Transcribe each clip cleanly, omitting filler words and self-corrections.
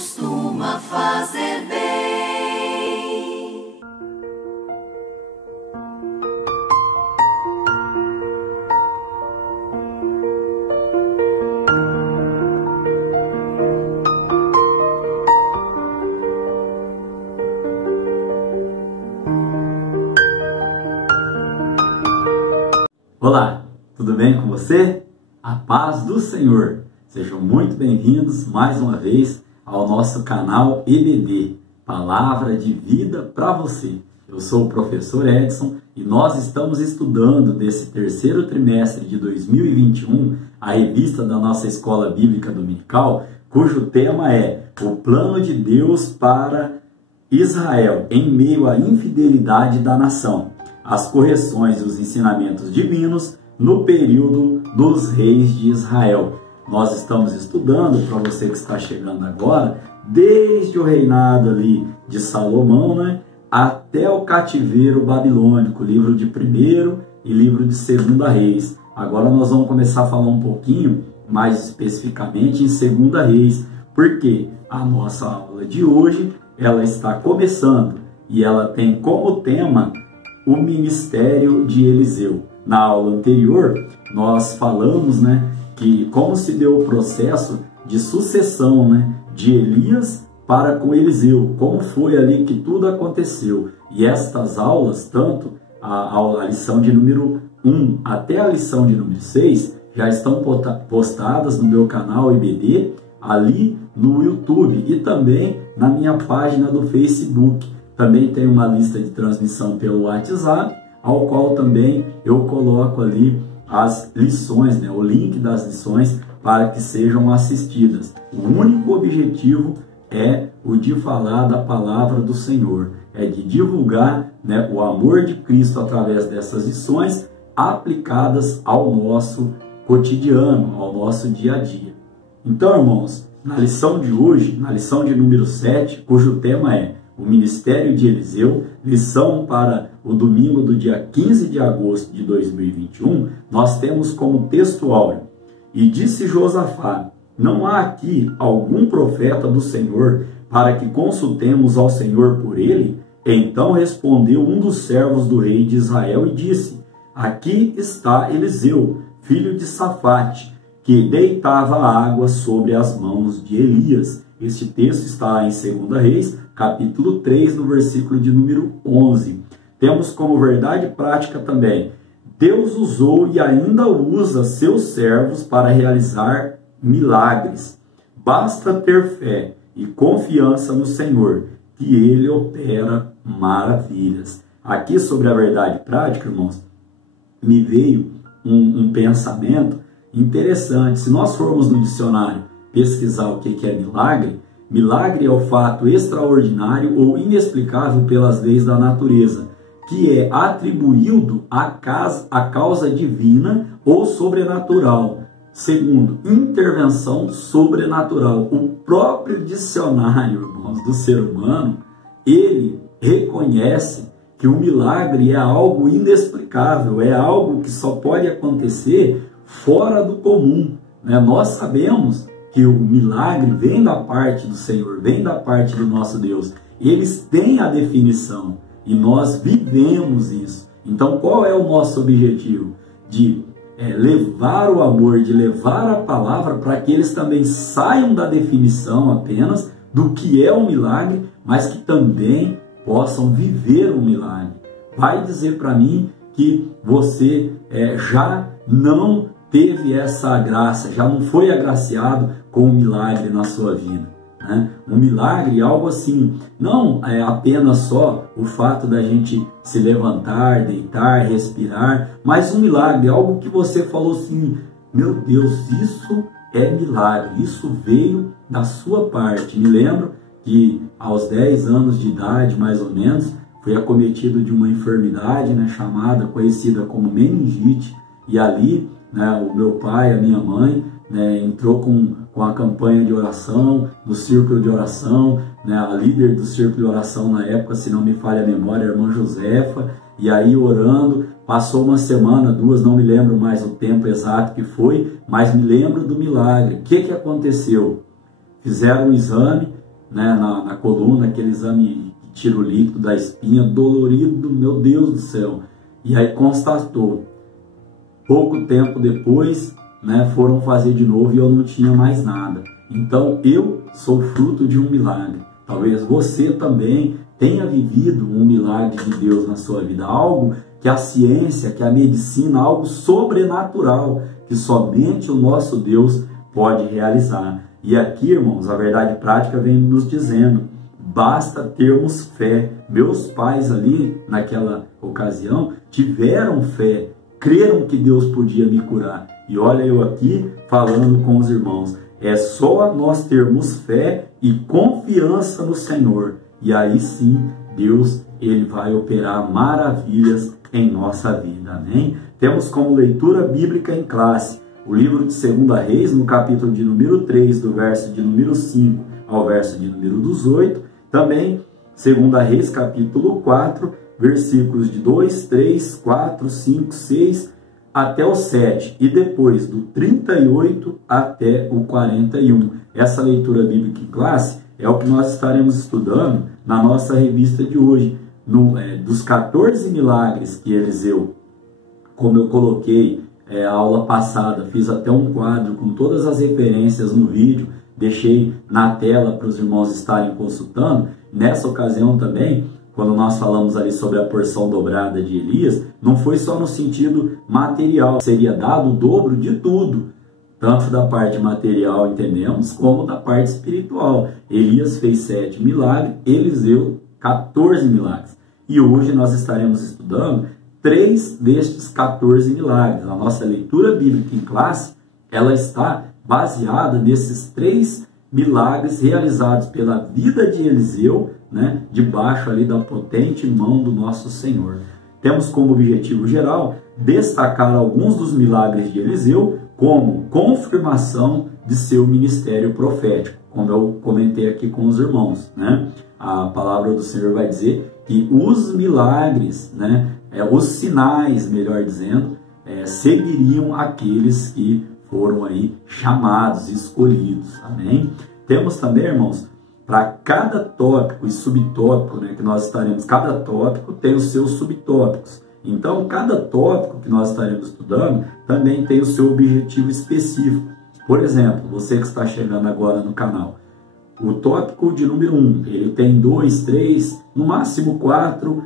costuma fazer bem. Olá, tudo bem com você? A paz do Senhor! Sejam muito bem-vindos mais uma vez ao nosso canal EBD, Palavra de Vida para você. Eu sou o professor Edson e nós estamos estudando nesse terceiro trimestre de 2021 a revista da nossa Escola Bíblica Dominical, cujo tema é O Plano de Deus para Israel em meio à infidelidade da nação. As correções e os ensinamentos divinos no período dos reis de Israel. Nós estamos estudando, para você que está chegando agora, desde o reinado ali de Salomão, né, até o cativeiro babilônico, livro de 1º e livro de 2º Reis. Agora nós vamos começar a falar um pouquinho mais especificamente em 2º Reis, porque a nossa aula de hoje ela está começando e ela tem como tema o ministério de Eliseu. Na aula anterior, nós falamos, que como se deu o processo de sucessão, de Elias para com Eliseu, como foi ali que tudo aconteceu. E estas aulas, tanto a lição de número 1 até a lição de número 6, já estão postadas no meu canal EBD, ali no YouTube e também na minha página do Facebook. Também tem uma lista de transmissão pelo WhatsApp, ao qual também eu coloco ali as lições, o link das lições para que sejam assistidas. O único objetivo é o de falar da palavra do Senhor, é de divulgar o amor de Cristo através dessas lições aplicadas ao nosso cotidiano, ao nosso dia a dia. Então, irmãos, na lição de hoje, na lição de número 7, cujo tema é o ministério de Eliseu, lição para o domingo do dia 15 de agosto de 2021, nós temos como texto áureo: E disse Josafá: não há aqui algum profeta do Senhor para que consultemos ao Senhor por ele? Então respondeu um dos servos do rei de Israel e disse: aqui está Eliseu, filho de Safate, que deitava água sobre as mãos de Elias. Este texto está em 2º Reis, capítulo 3, no versículo de número 11. Temos como verdade prática também: Deus usou e ainda usa seus servos para realizar milagres. Basta ter fé e confiança no Senhor, que Ele opera maravilhas. Aqui sobre a verdade prática, irmãos, me veio um pensamento interessante. Se nós formos no dicionário pesquisar o que é milagre, milagre é o fato extraordinário ou inexplicável pelas leis da natureza, que é atribuído à causa divina ou sobrenatural. Segundo, intervenção sobrenatural. O próprio dicionário, irmãos, do ser humano, ele reconhece que o milagre é algo inexplicável, é algo que só pode acontecer fora do comum. Nós sabemos que o milagre vem da parte do Senhor, vem da parte do nosso Deus. Eles têm a definição e nós vivemos isso. Então, qual é o nosso objetivo? De levar o amor, de levar a palavra para que eles também saiam da definição apenas do que é um milagre, mas que também possam viver um milagre. Vai dizer para mim que você já não teve essa graça, já não foi agraciado com um milagre na sua vida. Um milagre é algo assim, não é apenas só o fato da gente se levantar, deitar, respirar, mas um milagre é algo que você falou assim: meu Deus, isso é milagre, isso veio da sua parte. Me lembro que aos 10 anos de idade, mais ou menos, fui acometido de uma enfermidade conhecida como meningite, e ali o meu pai, a minha mãe, entrou com a campanha de oração, no círculo de oração, a líder do círculo de oração na época, se não me falha a memória, a irmã Josefa, e aí orando, passou uma semana, 2, não me lembro mais o tempo exato que foi, mas me lembro do milagre. O que aconteceu? Fizeram um exame, né, na coluna, aquele exame que tira o líquido da espinha, dolorido, meu Deus do céu. E aí constatou. Pouco tempo depois, né, foram fazer de novo e eu não tinha mais nada. Então eu sou fruto de um milagre. Talvez você também tenha vivido um milagre de Deus na sua vida, algo que a ciência, que a medicina, algo sobrenatural, que somente o nosso Deus pode realizar. E aqui, irmãos, a verdade prática vem nos dizendo, basta termos fé. Meus pais ali, naquela ocasião, tiveram fé, creram que Deus podia me curar. E olha eu aqui falando com os irmãos, é só nós termos fé e confiança no Senhor. E aí sim, Deus, Ele vai operar maravilhas em nossa vida. Amém? Temos como leitura bíblica em classe o livro de 2 Reis, no capítulo de número 3, do verso de número 5 ao verso de número 18. Também 2 Reis, capítulo 4, versículos de 2, 3, 4, 5, 6 até o 7. E depois do 38 até o 41. Essa leitura bíblica em classe é o que nós estaremos estudando na nossa revista de hoje. Dos 14 milagres que Eliseu, como eu coloquei a aula passada, fiz até um quadro com todas as referências no vídeo, deixei na tela para os irmãos estarem consultando. Nessa ocasião também, quando nós falamos ali sobre a porção dobrada de Elias, não foi só no sentido material, seria dado o dobro de tudo, tanto da parte material, entendemos, como da parte espiritual. Elias fez 7 milagres, Eliseu 14 milagres. E hoje nós estaremos estudando 3 destes 14 milagres. A nossa leitura bíblica em classe, ela está baseada nesses 3 milagres realizados pela vida de Eliseu, né, debaixo ali da potente mão do nosso Senhor. Temos como objetivo geral destacar alguns dos milagres de Eliseu como confirmação de seu ministério profético, como eu comentei aqui com os irmãos, né? A palavra do Senhor vai dizer que os milagres, né, os sinais, melhor dizendo, seguiriam aqueles que foram aí chamados, escolhidos. Amém? Temos também, irmãos, para cada tópico e subtópico, né, que nós estaremos, cada tópico tem os seus subtópicos. Então, cada tópico que nós estaremos estudando também tem o seu objetivo específico. Por exemplo, você que está chegando agora no canal, o tópico de número 1, ele tem 2, 3, no máximo 4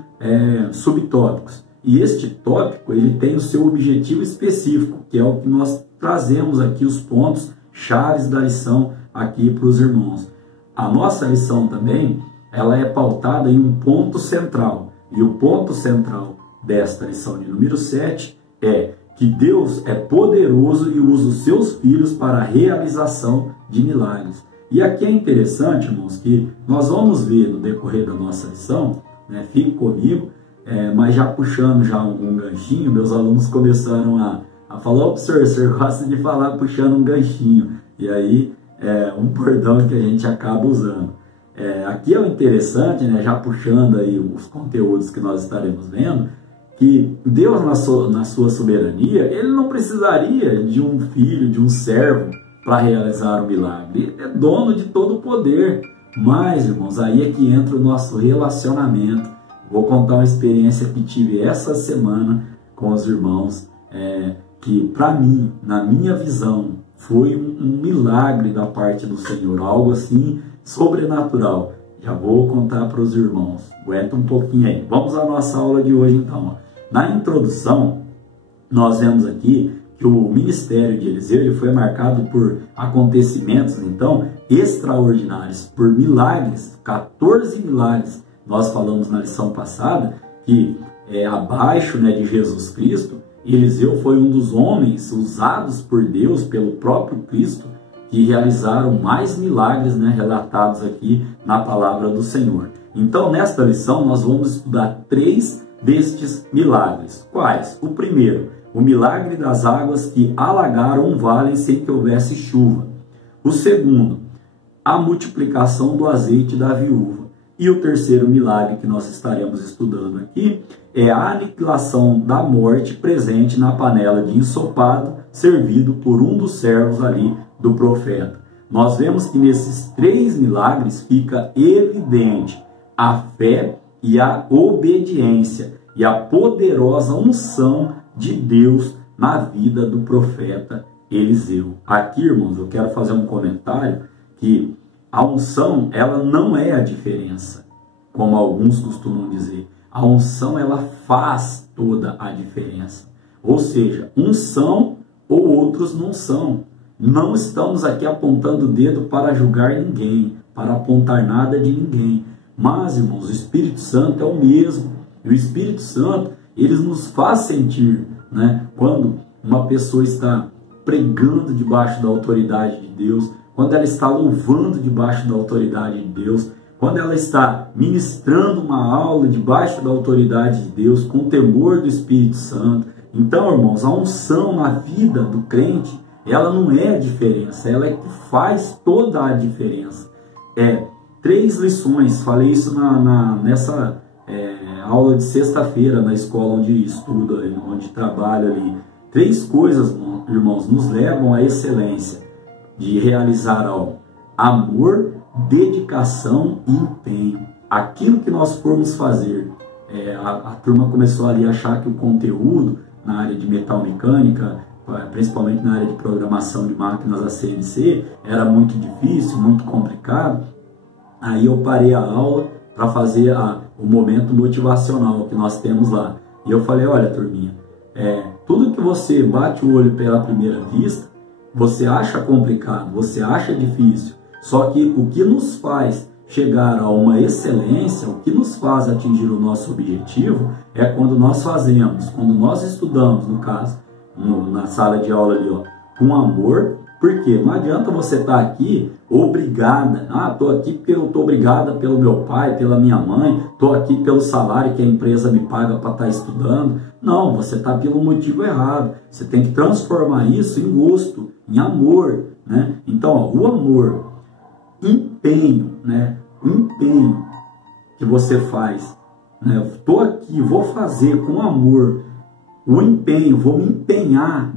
subtópicos. E este tópico, ele tem o seu objetivo específico, que é o que nós trazemos aqui, os pontos chaves da lição aqui para os irmãos. A nossa lição também, ela é pautada em um ponto central. E o ponto central desta lição de número 7 é que Deus é poderoso e usa os seus filhos para a realização de milagres. E aqui é interessante, irmãos, que nós vamos ver no decorrer da nossa lição, né, fique comigo, mas já puxando já um ganchinho, meus alunos começaram a falar, professor, o senhor gosta de falar puxando um ganchinho. E aí um bordão que a gente acaba usando. Aqui é o interessante, né, já puxando aí os conteúdos que nós estaremos vendo, que Deus na sua soberania, Ele não precisaria de um filho, de um servo para realizar o milagre. Ele é dono de todo o poder. Mas, irmãos, aí é que entra o nosso relacionamento. Vou contar uma experiência que tive essa semana com os irmãos, que para mim, na minha visão, foi um milagre da parte do Senhor, algo assim sobrenatural. Já vou contar para os irmãos. Aguenta um pouquinho aí. Vamos à nossa aula de hoje então. Na introdução, nós vemos aqui que o ministério de Eliseu ele foi marcado por acontecimentos, então, extraordinários, por milagres, 14 milagres. Nós falamos na lição passada que abaixo, né, de Jesus Cristo, Eliseu foi um dos homens usados por Deus, pelo próprio Cristo, que realizaram mais milagres, né, relatados aqui na palavra do Senhor. Então, nesta lição, nós vamos estudar 3 destes milagres. Quais? O primeiro, o milagre das águas que alagaram um vale sem que houvesse chuva. O segundo, a multiplicação do azeite da viúva. E o terceiro milagre que nós estaremos estudando aqui é a aniquilação da morte presente na panela de ensopado servido por um dos servos ali do profeta. nós vemos que nesses 3 milagres fica evidente a fé e a obediência e a poderosa unção de Deus na vida do profeta Eliseu. Aqui, irmãos, eu quero fazer um comentário que a unção, ela não é a diferença, como alguns costumam dizer. A unção, ela faz toda a diferença. Ou seja, uns são ou outros não são. Não estamos aqui apontando o dedo para julgar ninguém, para apontar nada de ninguém. Mas, irmãos, o Espírito Santo é o mesmo. E o Espírito Santo, ele nos faz sentir, né? Quando uma pessoa está pregando debaixo da autoridade de Deus, quando ela está louvando debaixo da autoridade de Deus, quando ela está ministrando uma aula debaixo da autoridade de Deus, com o temor do Espírito Santo. Então, irmãos, a unção na vida do crente, ela não é a diferença, ela é que faz toda a diferença. 3 lições, falei isso nessa aula de sexta-feira na escola onde estudo, onde trabalho ali. 3 coisas, irmãos, nos levam à excelência de realizar algo: amor, dedicação e empenho. Aquilo que nós formos fazer. A turma começou ali a achar que o conteúdo na área de metalmecânica, principalmente na área de programação de máquinas a CNC, era muito difícil, muito complicado. Aí eu parei a aula para fazer o momento motivacional que nós temos lá. E eu falei: olha, turminha, tudo que você bate o olho pela primeira vista, você acha complicado, você acha difícil. Só que o que nos faz chegar a uma excelência, o que nos faz atingir o nosso objetivo, é quando nós fazemos, quando nós estudamos, no caso, na sala de aula ali, com amor. Porque não adianta você estar aqui obrigada. Estou aqui porque eu estou obrigada pelo meu pai, pela minha mãe, estou aqui pelo salário que a empresa me paga para estar estudando. Não, você está pelo motivo errado. Você tem que transformar isso em gosto, em amor, né? Então, o amor, empenho, né? O empenho que você faz, né? Eu estou aqui, vou fazer com amor. O empenho, vou me empenhar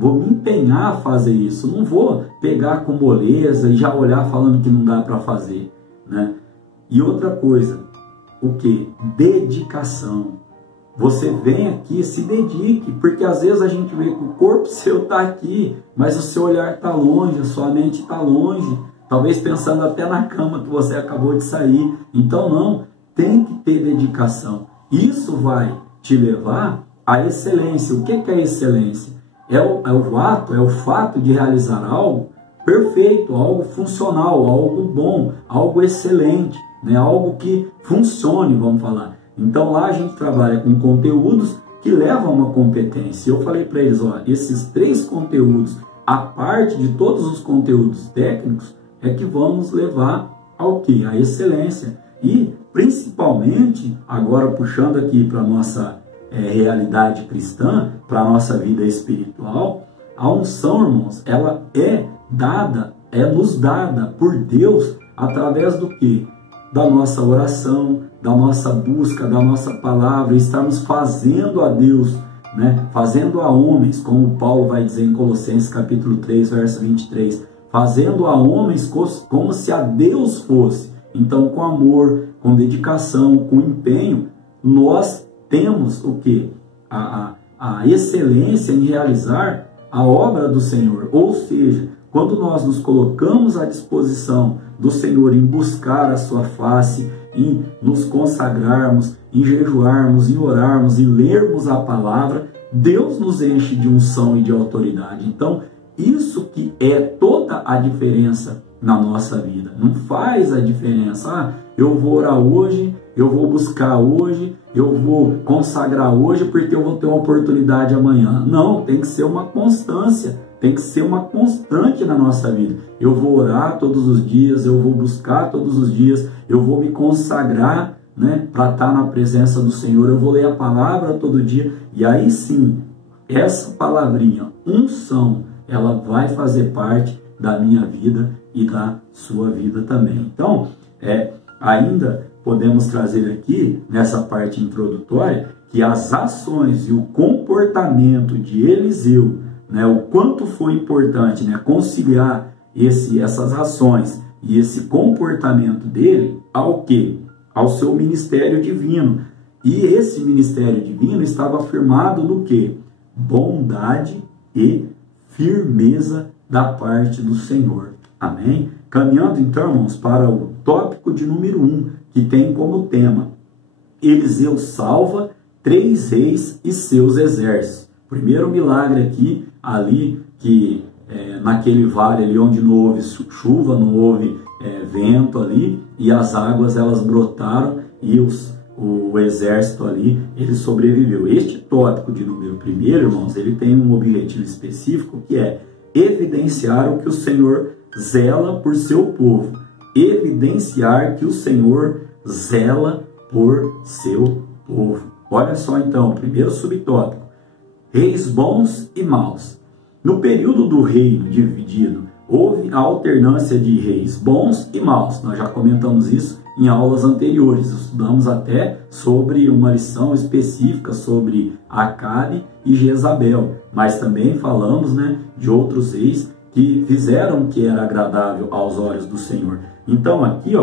a fazer isso. Não vou pegar com moleza e já olhar falando que não dá para fazer, né? E outra coisa, o que? Dedicação. Você vem aqui, se dedique, porque às vezes a gente vê que o corpo seu está aqui, mas o seu olhar está longe, a sua mente está longe, talvez pensando até na cama que você acabou de sair. Então não, tem que ter dedicação. Isso vai te levar a excelência. O que é excelência? É o fato de realizar algo perfeito, algo funcional, algo bom, algo excelente, né? Algo que funcione, vamos falar. Então lá a gente trabalha com conteúdos que levam a uma competência. Eu falei para eles, esses 3 conteúdos, a parte de todos os conteúdos técnicos, é que vamos levar ao quê? A excelência. E principalmente, agora puxando aqui para a nossa realidade cristã, para a nossa vida espiritual, a unção, irmãos, ela nos dada por Deus através do quê? Da nossa oração, da nossa busca, da nossa palavra, estarmos fazendo a Deus, né? Fazendo a homens, como Paulo vai dizer em Colossenses capítulo 3, verso 23, fazendo a homens como se a Deus fosse. Então, com amor, com dedicação, com empenho, nós temos o que? A excelência em realizar a obra do Senhor. Ou seja, quando nós nos colocamos à disposição do Senhor em buscar a sua face, em nos consagrarmos, em jejuarmos, em orarmos, em lermos a palavra, Deus nos enche de unção e de autoridade. Então, isso que é toda a diferença na nossa vida. Não faz a diferença. Eu vou orar hoje, eu vou buscar hoje, eu vou consagrar hoje porque eu vou ter uma oportunidade amanhã. Não, tem que ser uma constância, tem que ser uma constante na nossa vida. Eu vou orar todos os dias, eu vou buscar todos os dias, eu vou me consagrar, né, para estar na presença do Senhor, eu vou ler a palavra todo dia, e aí sim, essa palavrinha, unção, ela vai fazer parte da minha vida e da sua vida também. Então, ainda podemos trazer aqui, nessa parte introdutória, que as ações e o comportamento de Eliseu, né, o quanto foi importante, né, conciliar essas ações e esse comportamento dele ao quê? Ao seu ministério divino. E esse ministério divino estava firmado no quê? Bondade e firmeza da parte do Senhor. Amém? Caminhando então, irmãos, para o tópico de número 1, que tem como tema: Eliseu salva 3 reis e seus exércitos. Primeiro milagre aqui, ali, que naquele vale ali onde não houve chuva, não houve vento ali, e as águas elas brotaram e o exército ali, ele sobreviveu. Este tópico de número 1, irmãos, ele tem um objetivo específico, que é evidenciar o que o Senhor zela por seu povo. Evidenciar que o Senhor zela por seu povo. Olha só então, primeiro subtópico: reis bons e maus. No período do reino dividido, houve a alternância de reis bons e maus. Nós já comentamos isso em aulas anteriores. Estudamos até sobre uma lição específica sobre Acabe e Jezabel. Mas também falamos, de outros reis que fizeram o que era agradável aos olhos do Senhor. Então aqui,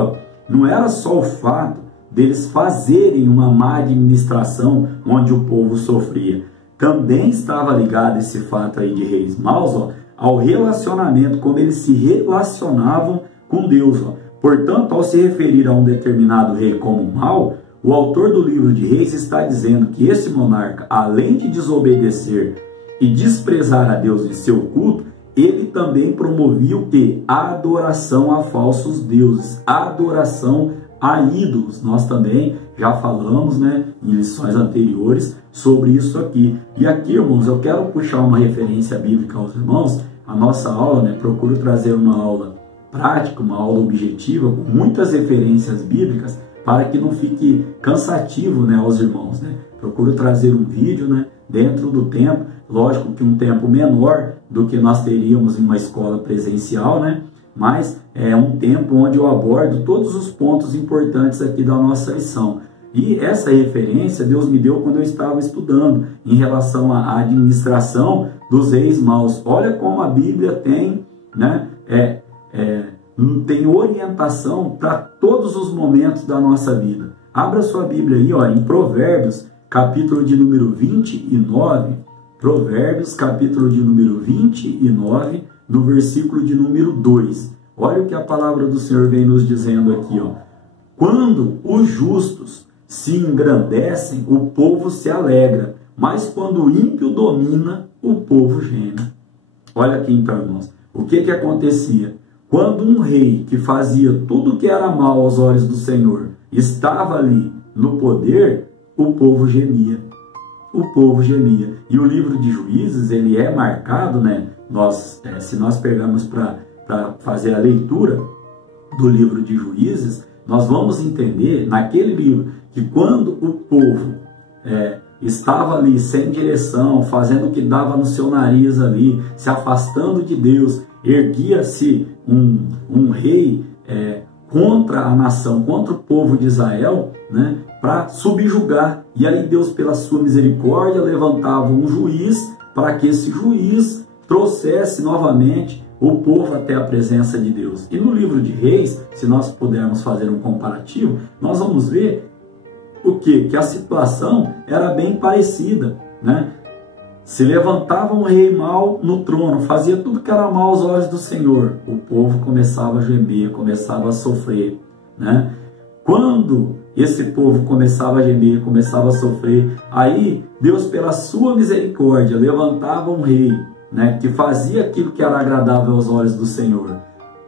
não era só o fato deles fazerem uma má administração onde o povo sofria. Também estava ligado esse fato aí de reis maus, ao relacionamento, como eles se relacionavam com Deus. Portanto, ao se referir a um determinado rei como mau, o autor do livro de Reis está dizendo que esse monarca, além de desobedecer e desprezar a Deus e seu culto, ele também promovia o quê? A adoração a falsos deuses, a adoração a ídolos. Nós também já falamos, em lições anteriores sobre isso aqui. E aqui, irmãos, eu quero puxar uma referência bíblica aos irmãos. A nossa aula, procuro trazer uma aula prática, uma aula objetiva, com muitas referências bíblicas, para que não fique cansativo, aos irmãos, Procuro trazer um vídeo, dentro do tempo, lógico que um tempo menor do que nós teríamos em uma escola presencial, mas é um tempo onde eu abordo todos os pontos importantes aqui da nossa lição. E essa referência Deus me deu quando eu estava estudando em relação à administração dos reis maus. Olha como a Bíblia tem, tem orientação para todos os momentos da nossa vida. Abra sua Bíblia aí, em Provérbios, capítulo de número 29, Provérbios, capítulo de número 29, no versículo de número 2. Olha o que a palavra do Senhor vem nos dizendo aqui, Quando os justos se engrandecem, o povo se alegra, mas quando o ímpio domina, o povo geme. Olha aqui então, irmãos, o que acontecia? Quando um rei que fazia tudo o que era mal aos olhos do Senhor estava ali no poder, o povo gemia. O povo gemia. E o livro de Juízes, ele é marcado, se nós pegarmos para fazer a leitura do livro de Juízes, nós vamos entender naquele livro que quando o povo estava ali sem direção, fazendo o que dava no seu nariz ali, se afastando de Deus, erguia-se um rei contra a nação, contra o povo de Israel, para subjugar. E aí Deus, pela sua misericórdia, levantava um juiz para que esse juiz trouxesse novamente o povo até a presença de Deus. E no livro de Reis, se nós pudermos fazer um comparativo, nós vamos ver o quê? Que a situação era bem parecida, Se levantava um rei mau no trono, fazia tudo que era mal aos olhos do Senhor, o povo começava a gemer, começava a sofrer, Quando esse povo começava a gemer, começava a sofrer, aí Deus, pela sua misericórdia, levantava um rei, que fazia aquilo que era agradável aos olhos do Senhor.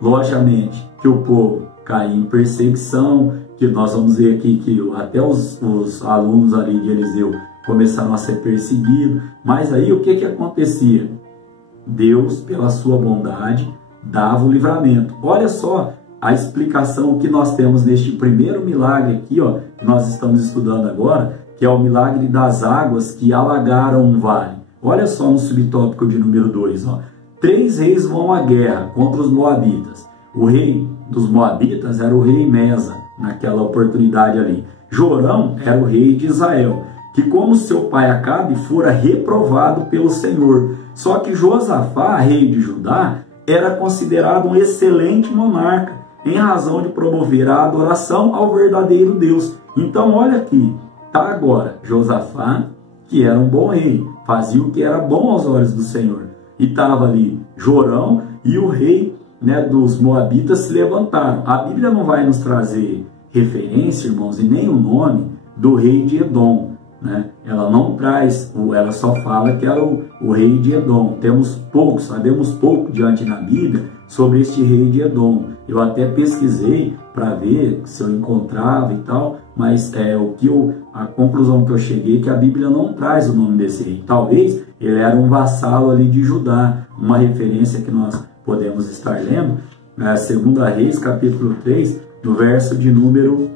Logicamente que o povo caía em perseguição, que nós vamos ver aqui que até os alunos ali de Eliseu começaram a ser perseguidos. Mas aí o que acontecia? Deus, pela sua bondade, dava o livramento. Olha só a explicação que nós temos neste primeiro milagre aqui, que nós estamos estudando agora, que é o milagre das águas que alagaram um vale. Olha só no subtópico de número 2. 3 reis vão à guerra contra os moabitas. O rei dos moabitas era o rei Mesa, naquela oportunidade ali. Jorão era o rei de Israel, que como seu pai Acabe fora reprovado pelo Senhor. Só que Josafá, rei de Judá, era considerado um excelente monarca, em razão de promover a adoração ao verdadeiro Deus. Então olha aqui, está agora Josafá, que era um bom rei, fazia o que era bom aos olhos do Senhor. E estava ali Jorão e o rei, né, dos Moabitas se levantaram. A Bíblia não vai nos trazer referência, irmãos, e nem o nome do rei de Edom, né? Ela não traz, ela só fala que era o rei de Edom. Sabemos pouco diante da Bíblia sobre este rei de Edom. Eu até pesquisei para ver se eu encontrava e tal, mas a conclusão que eu cheguei é que a Bíblia não traz o nome desse rei. Talvez ele era um vassalo ali de Judá, uma referência que nós podemos estar lendo, 2 Reis, capítulo 3, no verso de número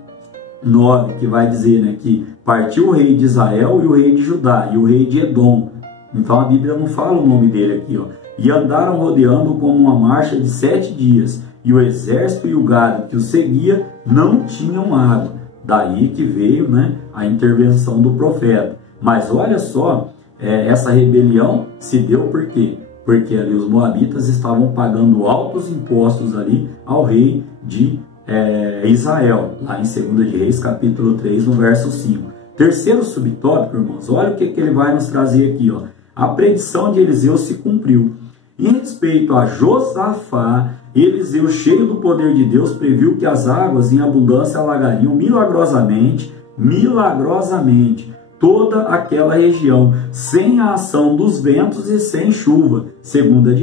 9, que vai dizer, né, que partiu o rei de Israel e o rei de Judá e o rei de Edom. Então a Bíblia não fala o nome dele aqui, ó. E andaram rodeando como uma marcha de 7 dias, e o exército e o gado que o seguia não tinham água. Daí que veio, né, a intervenção do profeta. Mas olha só, essa rebelião se deu por quê? Porque ali os moabitas estavam pagando altos impostos ali ao rei de Israel, lá em 2 de Reis, capítulo 3, no verso 5. Terceiro subtópico, irmãos, olha o que ele vai nos trazer aqui, ó. A predição de Eliseu se cumpriu. Em respeito a Josafá, Eliseu, cheio do poder de Deus, previu que as águas em abundância alagariam milagrosamente toda aquela região, sem a ação dos ventos e sem chuva. 2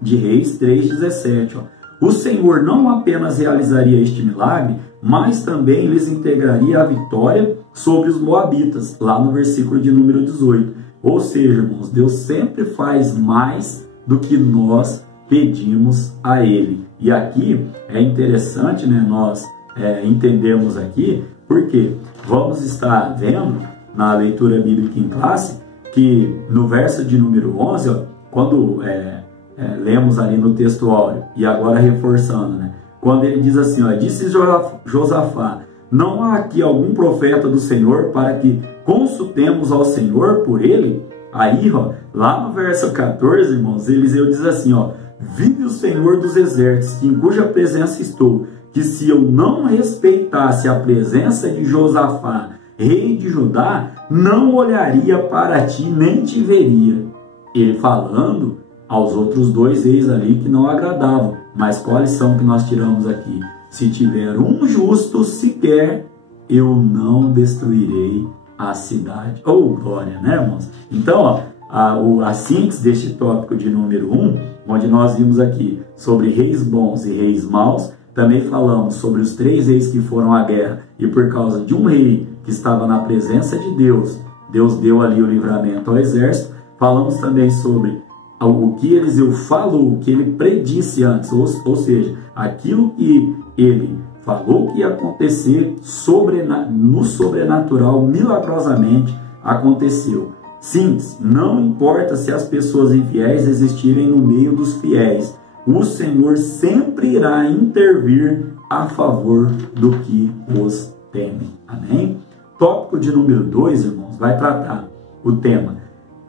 de Reis 3,17. O Senhor não apenas realizaria este milagre, mas também lhes integraria a vitória sobre os moabitas, lá no versículo de número 18. Ou seja, irmãos, Deus sempre faz mais do que nós pedimos a Ele. E aqui é interessante, né, nós entendemos aqui, porque vamos estar vendo na leitura bíblica em classe, que no verso de número 11, ó, quando lemos ali no texto áureo, e agora reforçando, né, quando ele diz assim, ó, disse Josafá, não há aqui algum profeta do Senhor para que consultemos ao Senhor por ele? Aí, ó, lá no verso 14, irmãos, Eliseu diz assim, ó, vive o Senhor dos exércitos, em cuja presença estou, que se eu não respeitasse a presença de Josafá, rei de Judá, não olharia para ti, nem te veria. Ele falando aos outros dois reis ali que não agradavam. Mas qual a lição que nós tiramos aqui? Se tiver um justo sequer, eu não destruirei a cidade. Oh, glória, né, irmãos? Então, ó, a síntese deste tópico de número 1, onde nós vimos aqui sobre reis bons e reis maus, também falamos sobre os 3 reis que foram à guerra, e por causa de um rei que estava na presença de Deus, Deus deu ali o livramento ao exército. Falamos também sobre o que Eliseu falou, o que ele predisse antes, ou seja, aquilo que ele falou que ia acontecer no sobrenatural, milagrosamente aconteceu. Síntese, não importa se as pessoas infiéis existirem no meio dos fiéis, o Senhor sempre irá intervir a favor do que os temem. Amém? Tópico de número 2, irmãos, vai tratar o tema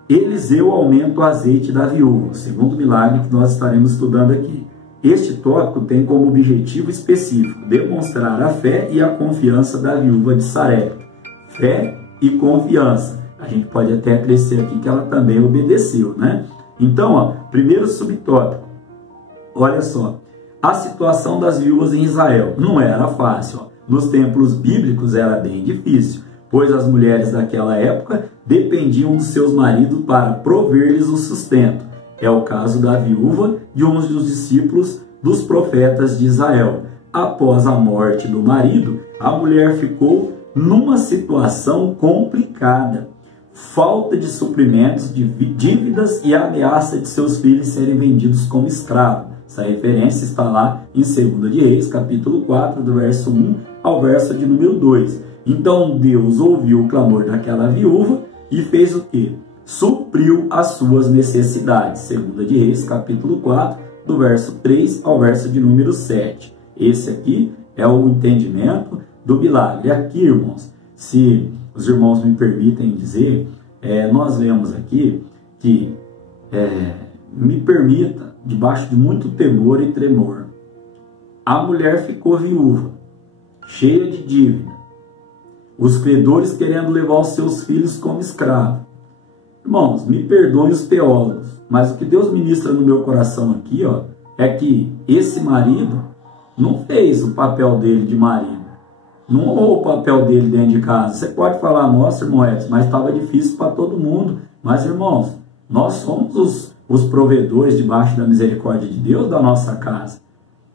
Eliseu aumenta o azeite da viúva, o segundo milagre que nós estaremos estudando aqui. Este tópico tem como objetivo específico demonstrar a fé e a confiança da viúva de Sarepta. Fé e confiança. A gente pode até acrescer aqui que ela também obedeceu, né? Então, ó, primeiro subtópico. Olha só, a situação das viúvas em Israel não era fácil. Ó. Nos templos bíblicos era bem difícil, pois as mulheres daquela época dependiam dos seus maridos para prover-lhes o sustento. É o caso da viúva de um dos discípulos dos profetas de Israel. Após a morte do marido, a mulher ficou numa situação complicada. Falta de suprimentos, de dívidas e a ameaça de seus filhos serem vendidos como escravos. Essa referência está lá em 2 de Reis, capítulo 4, do verso 1 ao verso de número 2. Então Deus ouviu o clamor daquela viúva e fez o quê? Supriu as suas necessidades. 2 de Reis, capítulo 4, do verso 3 ao verso de número 7. Esse aqui é o entendimento do milagre. Aqui, irmãos, se os irmãos me permitem dizer, nós vemos aqui que me permita, debaixo de muito temor e tremor, a mulher ficou viúva, cheia de dívida, os credores querendo levar os seus filhos como escravos. Irmãos, me perdoem os teólogos, mas o que Deus ministra no meu coração aqui, é que esse marido não fez o papel dele de marido, não honrou o papel dele dentro de casa. Você pode falar, nossa, irmão Edson, mas estava difícil para todo mundo. Mas, irmãos, nós somos os provedores debaixo da misericórdia de Deus da nossa casa.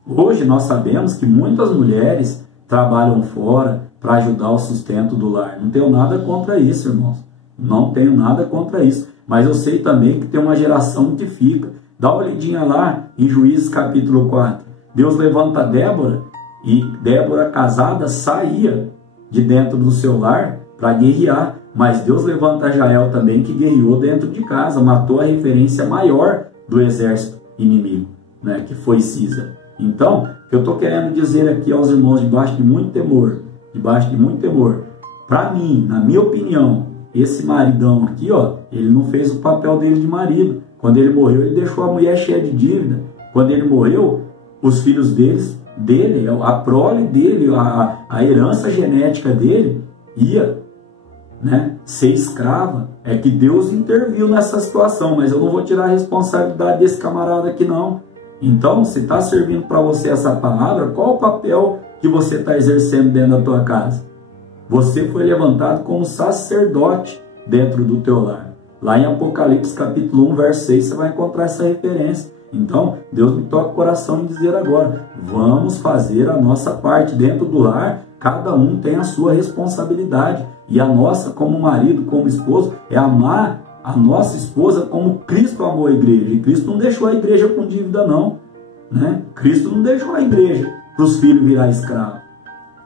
Hoje nós sabemos que muitas mulheres trabalham fora para ajudar o sustento do lar. Não tenho nada contra isso, irmãos. Não tenho nada contra isso. Mas eu sei também que tem uma geração que fica. Dá uma olhadinha lá em Juízes capítulo 4. Deus levanta Débora, e Débora casada saía de dentro do seu lar para guerrear. Mas Deus levanta Jael também, que guerreou dentro de casa, matou a referência maior do exército inimigo, né, que foi Císara. Então, o que eu estou querendo dizer aqui aos irmãos, debaixo de muito temor, para mim, na minha opinião, esse maridão aqui, ele não fez o papel dele de marido. Quando ele morreu, ele deixou a mulher cheia de dívida. Quando ele morreu, os filhos dele, a prole dele, a herança genética dele, ia, né, ser escrava. É que Deus interviu nessa situação, mas eu não vou tirar a responsabilidade desse camarada aqui não. Então, se está servindo para você essa palavra, qual o papel que você está exercendo dentro da tua casa? Você foi levantado como sacerdote dentro do teu lar. Lá em Apocalipse capítulo 1, verso 6, você vai encontrar essa referência. Então, Deus me toca o coração em dizer agora, vamos fazer a nossa parte dentro do lar. Cada um tem a sua responsabilidade. E a nossa, como marido, como esposo, é amar a nossa esposa como Cristo amou a igreja. E Cristo não deixou a igreja com dívida não, né? Cristo não deixou a igreja para os filhos virar escravo.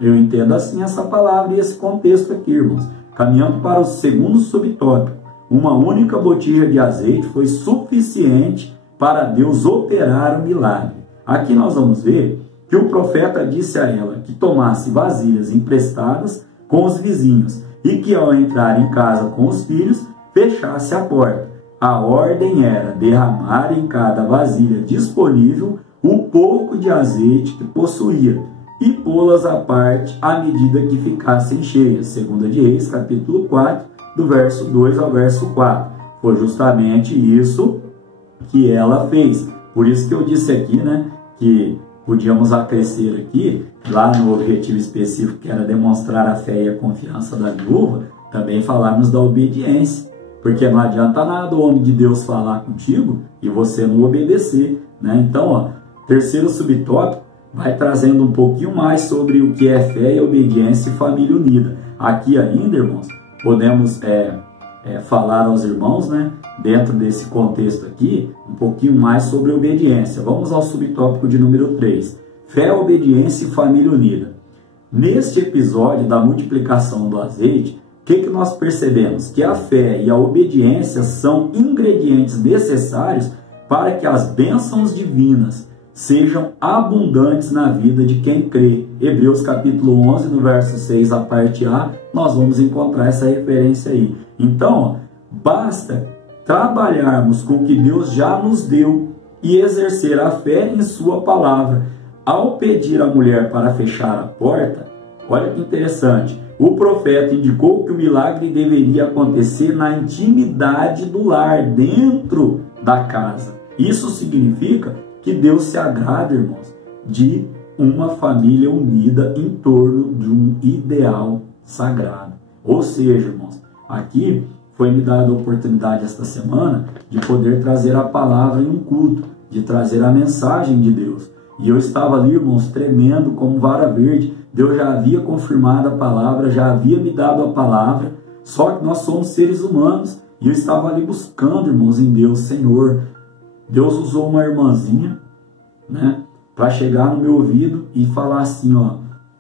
Eu entendo assim essa palavra e esse contexto aqui, irmãos. Caminhando para o segundo subtópico. Uma única botija de azeite foi suficiente para Deus operar o milagre. Aqui nós vamos ver que o profeta disse a ela que tomasse vasilhas emprestadas com os vizinhos e que ao entrar em casa com os filhos, fechasse a porta. A ordem era derramar em cada vasilha disponível o pouco de azeite que possuía e pô-las à parte à medida que ficassem cheias. 2 de Reis, capítulo 4, do verso 2 ao verso 4. Foi justamente isso que ela fez. Por isso que eu disse aqui, né, que podíamos acrescer aqui, lá no objetivo específico, que era demonstrar a fé e a confiança da viúva, também falarmos da obediência. Porque não adianta nada o homem de Deus falar contigo e você não obedecer, né? Então, terceiro subtópico vai trazendo um pouquinho mais sobre o que é fé e obediência e família unida. Aqui ainda, irmãos, podemos falar aos irmãos, né, dentro desse contexto aqui, um pouquinho mais sobre obediência. Vamos ao subtópico de número 3. Fé, obediência e família unida. Neste episódio da multiplicação do azeite, o que nós percebemos? Que a fé e a obediência são ingredientes necessários para que as bênçãos divinas sejam abundantes na vida de quem crê. Hebreus capítulo 11, no verso 6, a parte A, nós vamos encontrar essa referência aí. Então, basta trabalharmos com o que Deus já nos deu e exercer a fé em sua palavra. Ao pedir à mulher para fechar a porta, olha que interessante, o profeta indicou que o milagre deveria acontecer na intimidade do lar, dentro da casa. Isso significa que Deus se agrada, irmãos, de uma família unida em torno de um ideal sagrado. Ou seja, irmãos, aqui foi me dada a oportunidade esta semana de poder trazer a palavra em um culto, de trazer a mensagem de Deus. E eu estava ali, irmãos, tremendo como vara verde. Deus já havia confirmado a palavra, já havia me dado a palavra, só que nós somos seres humanos. E eu estava ali buscando, irmãos, em Deus, Senhor. Deus usou uma irmãzinha, né, para chegar no meu ouvido e falar assim,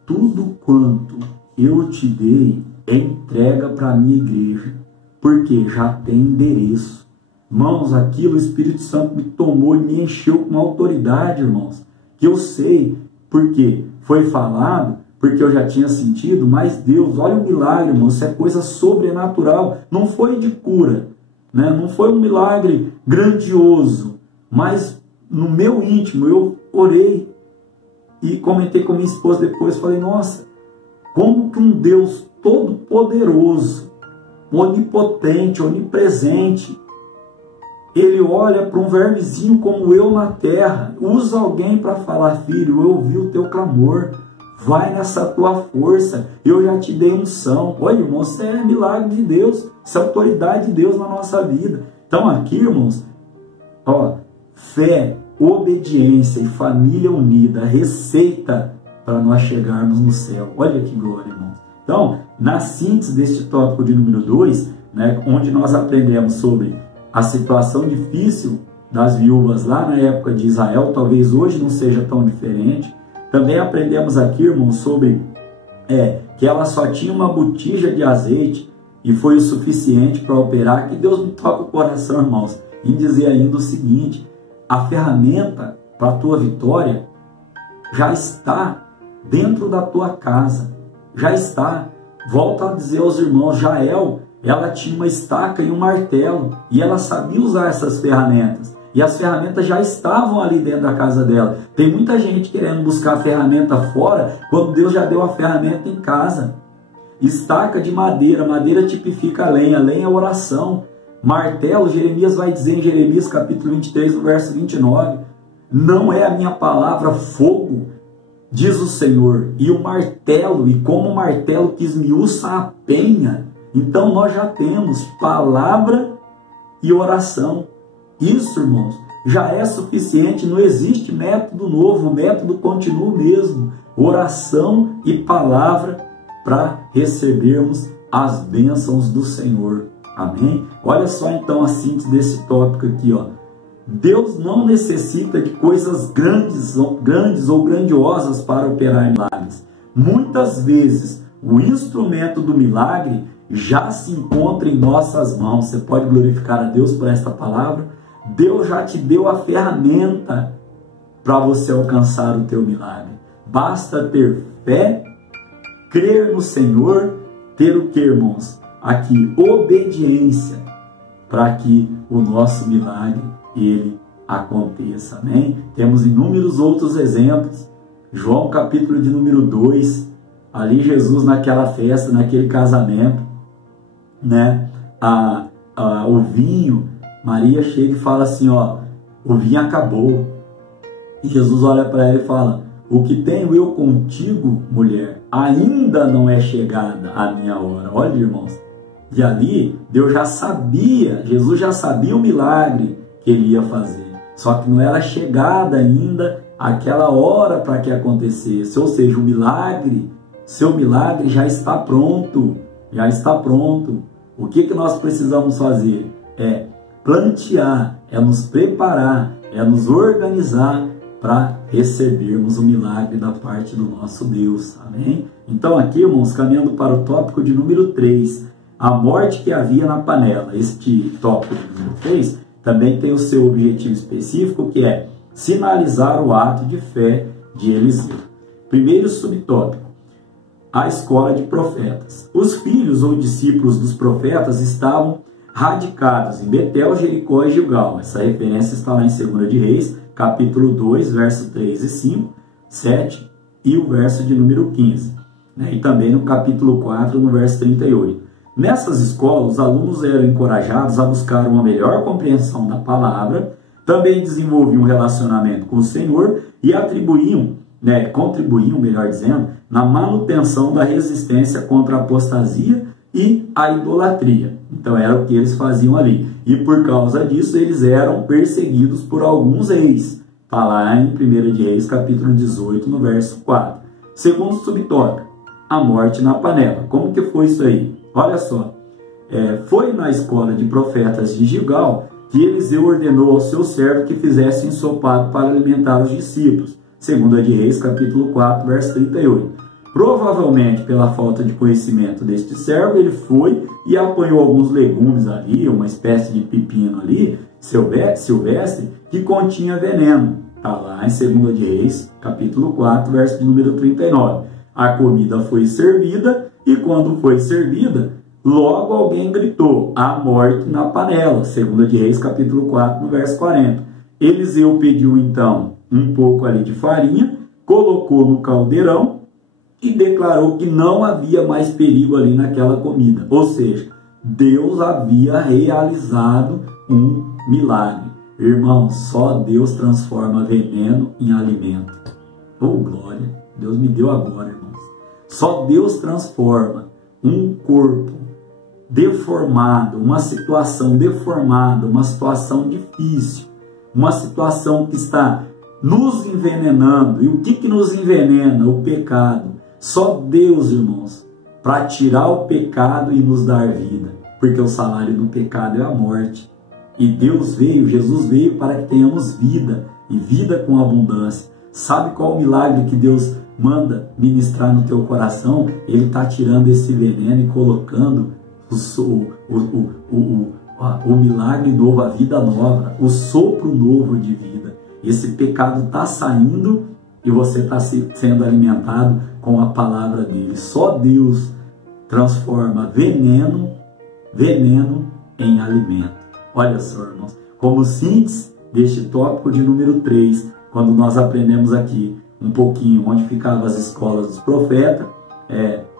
tudo quanto eu te dei, entrega para a minha igreja, porque já tem endereço. Irmãos, aquilo o Espírito Santo me tomou e me encheu com autoridade, irmãos, que eu sei porque foi falado, porque eu já tinha sentido, mas Deus, olha o milagre, irmãos, isso é coisa sobrenatural, não foi de cura, né? Não foi um milagre grandioso, Mas no meu íntimo eu orei e comentei com minha esposa depois, falei, nossa, como que um Deus todo-poderoso, onipotente, onipresente, ele olha para um vermezinho como eu na terra, usa alguém para falar, filho, eu ouvi o teu clamor, vai nessa tua força, eu já te dei unção. Olha, irmãos, isso é milagre de Deus, isso é autoridade de Deus na nossa vida. Então aqui, irmãos, ó, fé, obediência e família unida, receita para nós chegarmos no céu. Olha que glória, irmãos. Então, na síntese deste tópico de número 2, né, onde nós aprendemos sobre a situação difícil das viúvas lá na época de Israel, talvez hoje não seja tão diferente. Também aprendemos aqui, irmãos, sobre que ela só tinha uma botija de azeite e foi o suficiente para operar. Que Deus me toque o coração, irmãos, em dizer ainda o seguinte, a ferramenta para a tua vitória já está dentro da tua casa, já está. Volto a dizer aos irmãos, Jael, ela tinha uma estaca e um martelo, e ela sabia usar essas ferramentas, e as ferramentas já estavam ali dentro da casa dela. Tem muita gente querendo buscar a ferramenta fora, quando Deus já deu a ferramenta em casa. Estaca de madeira, madeira tipifica a lenha é oração. Martelo, Jeremias vai dizer em Jeremias capítulo 23, no verso 29, não é a minha palavra fogo, diz o Senhor, e o martelo, e como o martelo que esmiuça a penha. Então nós já temos palavra e oração. Isso, irmãos, já é suficiente, não existe método novo, o método continua o mesmo. Oração e palavra para recebermos as bênçãos do Senhor. Amém? Olha só então a síntese desse tópico aqui, ó. Deus não necessita de coisas grandes ou grandiosas para operar milagres. Muitas vezes o instrumento do milagre já se encontra em nossas mãos. Você pode glorificar a Deus por esta palavra? Deus já te deu a ferramenta para você alcançar o teu milagre. Basta ter fé, crer no Senhor, ter o que, irmãos? Aqui, obediência, para que o nosso milagre, ele aconteça. Amém? Temos inúmeros outros exemplos. João capítulo de número 2, ali Jesus naquela festa, naquele casamento, né? O vinho, Maria chega e fala assim, ó, o vinho acabou. E Jesus olha para ela e fala, o que tenho eu contigo, mulher, ainda não é chegada a minha hora. Olha, irmãos, e ali Deus já sabia, Jesus já sabia o milagre que ele ia fazer, só que não era chegada ainda aquela hora para que acontecesse. Ou seja, o milagre, seu milagre já está pronto, já está pronto. O que nós precisamos fazer? É plantear, é nos preparar, é nos organizar para recebermos o milagre da parte do nosso Deus. Amém? Então aqui, irmãos, caminhando para o tópico de número 3, a morte que havia na panela. Este tópico de número 3 também tem o seu objetivo específico, que é sinalizar o ato de fé de Eliseu. Primeiro subtópico, a escola de profetas. Os filhos ou discípulos dos profetas estavam radicados em Betel, Jericó e Gilgal. Essa referência está lá em 2 de Reis, capítulo 2, verso 3 e 5, 7 e o verso de número 15. E também no capítulo 4, no verso 38. Nessas escolas, os alunos eram encorajados a buscar uma melhor compreensão da palavra, também desenvolviam um relacionamento com o Senhor e contribuíam, melhor dizendo, na manutenção da resistência contra a apostasia e a idolatria. Então era o que eles faziam ali. E por causa disso eles eram perseguidos por alguns reis. Está lá em 1 de Reis, capítulo 18, no verso 4. Segundo subtópico, a morte na panela. Como que foi isso aí? Olha só, foi na escola de profetas de Gilgal que Eliseu ordenou ao seu servo que fizesse ensopado para alimentar os discípulos. 2 de Reis, capítulo 4, verso 38. Provavelmente, pela falta de conhecimento deste servo, ele foi e apanhou alguns legumes ali, uma espécie de pepino ali, silvestre, que continha veneno. Está lá em 2 de Reis, capítulo 4, verso de número 39. A comida foi servida e quando foi servida, logo alguém gritou, a morte na panela. 2 de Reis, capítulo 4, no verso 40. Eliseu pediu então um pouco ali de farinha, colocou no caldeirão e declarou que não havia mais perigo ali naquela comida. Ou seja, Deus havia realizado um milagre. Irmãos, só Deus transforma veneno em alimento. Oh, glória! Deus me deu agora, irmãos. Só Deus transforma um corpo deformado, uma situação deformada, uma situação difícil, uma situação que está nos envenenando. E o que nos envenena? O pecado. Só Deus, irmãos, para tirar o pecado e nos dar vida. Porque o salário do pecado é a morte. E Deus veio, Jesus veio para que tenhamos vida, e vida com abundância. Sabe qual o milagre que Deus manda ministrar no teu coração? Ele está tirando esse veneno e colocando o milagre novo, a vida nova, o sopro novo de vida. Esse pecado está saindo e você está sendo alimentado com a palavra dele. Só Deus transforma veneno em alimento. Olha só, irmãos, como síntese deste tópico de número 3, quando nós aprendemos aqui um pouquinho onde ficavam as escolas dos profetas,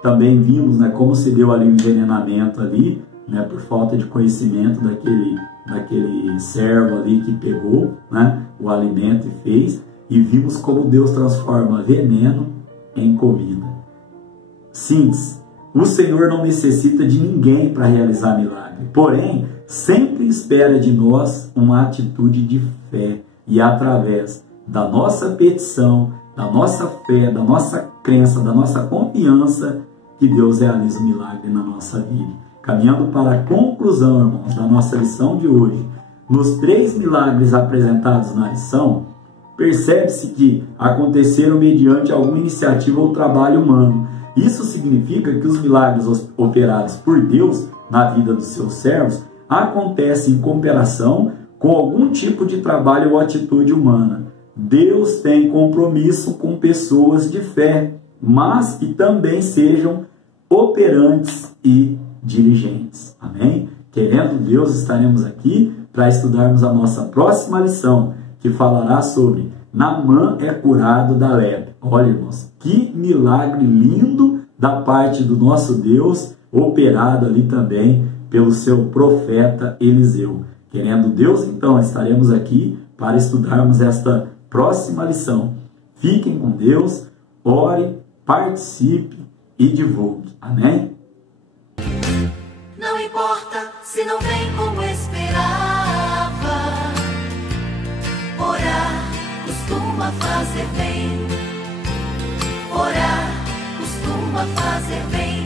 também vimos, né, como se deu ali o envenenamento ali, né, por falta de conhecimento daquele servo ali que pegou, né, o alimento e fez, e vimos como Deus transforma veneno em comida. Síntese: o Senhor não necessita de ninguém para realizar milagre, porém, sempre espera de nós uma atitude de fé, e através da nossa petição, da nossa fé, da nossa crença, da nossa confiança, que Deus realiza o milagre na nossa vida. Caminhando para a conclusão, irmãos, da nossa lição de hoje, nos 3 milagres apresentados na lição, percebe-se que aconteceram mediante alguma iniciativa ou trabalho humano. Isso significa que os milagres operados por Deus na vida dos seus servos acontecem em cooperação com algum tipo de trabalho ou atitude humana. Deus tem compromisso com pessoas de fé, mas que também sejam operantes e diligentes. Amém? Querendo Deus, estaremos aqui para estudarmos a nossa próxima lição, que falará sobre Naamã é curado da lepra. Olha, irmãos, que milagre lindo da parte do nosso Deus, operado ali também pelo seu profeta Eliseu. Querendo Deus, então, estaremos aqui para estudarmos esta próxima lição. Fiquem com Deus, ore, participe e divulgue. Amém? Não importa se não vem como esperava, orar costuma fazer bem, orar costuma fazer bem.